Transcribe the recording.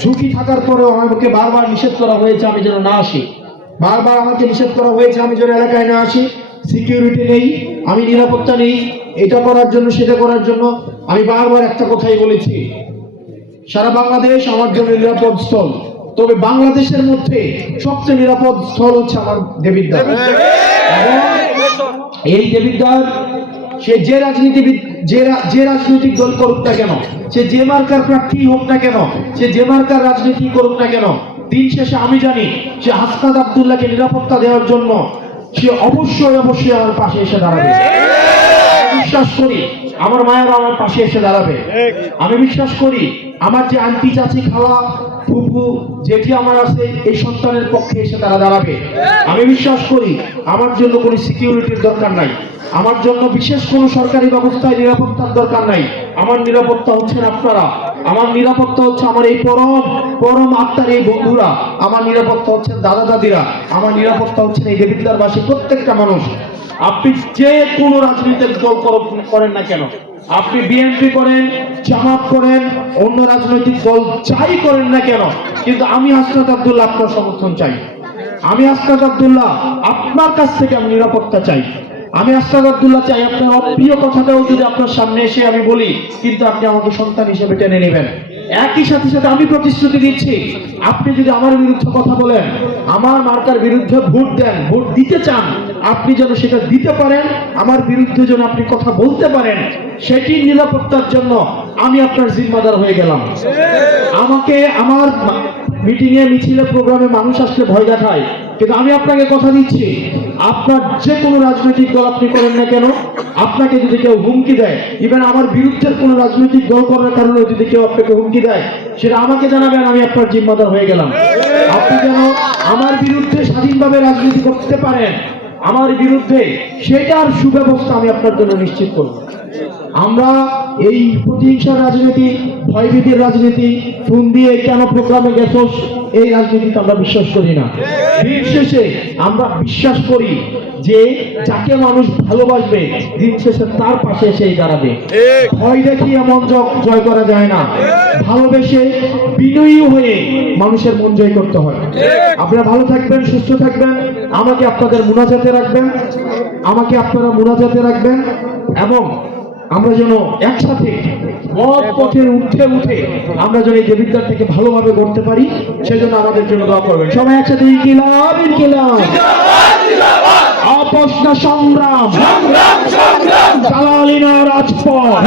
ঝুঁকি থাকার পরেও আমাকে বারবার নিষেধ করা হয়েছে আমি যেন না আসি, বারবার আমাকে নিষেধ করা হয়েছে আমি যেন এলাকায় না আসি। সিকিউরিটি নেই, আমি নিরাপত্তা নেই, এটা করার জন্য সেটা করার জন্য। আমি বারবার একটা কথাই বলেছি, সারা বাংলাদেশ আমার জন্য নিরাপদ স্থল, তবে বাংলাদেশের মধ্যে সবচেয়ে নিরাপদ স্থল হচ্ছে আমার দেবিদ্বার। এই দেবিদ্বার সে যে রাজনীতিবিদ, যে রাজনৈতিক দল করুক না কেন, সে যে মার্কার প্রার্থী হোক না কেন, সে যে মার্কার রাজনীতি করুক না কেন, দিন শেষে আমি জানি সে হাসনাত আব্দুল্লাহকে নিরাপত্তা দেওয়ার জন্য সে অবশ্যই অবশ্যই আমার পাশে এসে দাঁড়াবে। বিশ্বাস করি আমার মায়েরা আমার পাশে এসে দাঁড়াবে। আমি বিশ্বাস করি আমার যে আন্টি, চাচি, খালা, ফুফু, জেঠি আমার আছে, এই সন্তানের পক্ষে এসে তারা দাঁড়াবে। আমি বিশ্বাস করি আমার জন্য কোনো সিকিউরিটির দরকার নাই, আমার জন্য বিশেষ কোনো সরকারি ব্যবস্থায় নিরাপত্তার দরকার নাই। আমার নিরাপত্তা হচ্ছেন আপনারা, আমার নিরাপত্তা হচ্ছে আমার এই পরম আত্মার এই বন্ধুরা, আমার নিরাপত্তা হচ্ছে দাদা দাদিরা, আমার নিরাপত্তা হচ্ছেন এই দেবিদ্বারবাসী প্রত্যেকটা মানুষ। আপনি যে কোনো রাজনৈতিক দল করেন না কেন, আপনি বিএনপি করেন, জামাত করেন, অন্য রাজনৈতিক দল যাই করেন না কেন, কিন্তু আমি হাসনাত আব্দুল্লাহ আপনার সমর্থন চাই। আমি হাসনাত আব্দুল্লাহ আপনার কাছ থেকে আমি নিরাপত্তা চাই। আমি হাসনাত আব্দুল্লাহ চাই আপনার অপ্রিয় কথাটাও যদি আপনার সামনে এসে আমি বলি, কিন্তু আপনি আমাকে সন্তান হিসেবে টেনে নেবেন। একই সাথে সাথে আমি প্রতিশ্রুতি দিচ্ছি, আপনি যদি আমার বিরুদ্ধে কথা বলেন, আমার মার্কার বিরুদ্ধে ভোট দেন, ভোট দিতে চান, আপনি যেন সেটা দিতে পারেন, আমার বিরুদ্ধে যেন আপনি কথা বলতে পারেন, সেটির নিরাপত্তার জন্য আমি আপনার জিম্মাদার হয়ে গেলাম। আমাকে আমার মিটিংয়ে, মিছিলে, প্রোগ্রামে মানুষ আসলে ভয় দেখায়, কিন্তু আমি আপনাকে কথা দিচ্ছি, আপনার যে কোনো রাজনৈতিক দল আপনি করেন না কেন, আপনাকে যদি কেউ হুমকি দেয়, ইভেন আমার বিরুদ্ধের কোনো রাজনৈতিক দল করার কারণে যদি কেউ আপনাকে হুমকি দেয়, সেটা আমাকে জানাবেন, আমি আপনার জিম্মাদার হয়ে গেলাম। আপনি যেন আমার বিরুদ্ধে স্বাধীনভাবে রাজনীতি করতে পারেন, আমার বিরুদ্ধে সেটার সুব্যবস্থা আমি আপনার জন্য নিশ্চিত করব। আমরা এই প্রতিহিংসার রাজনীতি, ভয়ভীতির রাজনীতি, ফোন দিয়ে কেন প্রোগ্রামে গেছোস, এই রাজনীতিতে আমরা বিশ্বাস করি না। দিন শেষে আমরা বিশ্বাস করি যে যাকে মানুষ ভালোবাসবে, দিন শেষে তার পাশে এসেই দাঁড়াবে। ভয় দেখিয়ে মন জয় করা যায় না, ভালোবেসে বিনয়ী হয়ে মানুষের মন জয় করতে হয়। আপনারা ভালো থাকবেন, সুস্থ থাকবেন, আমাকে আপনাদের মুনাজাতে রাখবেন, আমাকে আপনারা মুনাজাতে রাখবেন, এবং আমরা যেন একসাথে মত পথের ঊর্ধ্বে উঠে আমরা যেন এই দেবিদ্বার থেকে ভালোভাবে করতে পারি, সেজন্য আমাদের জন্য দোয়া করবেন। সবাই একসাথে ইনকিলাব, ইনকিলাব, আপোষ না সংগ্রাম, জালালি না রাজপথ।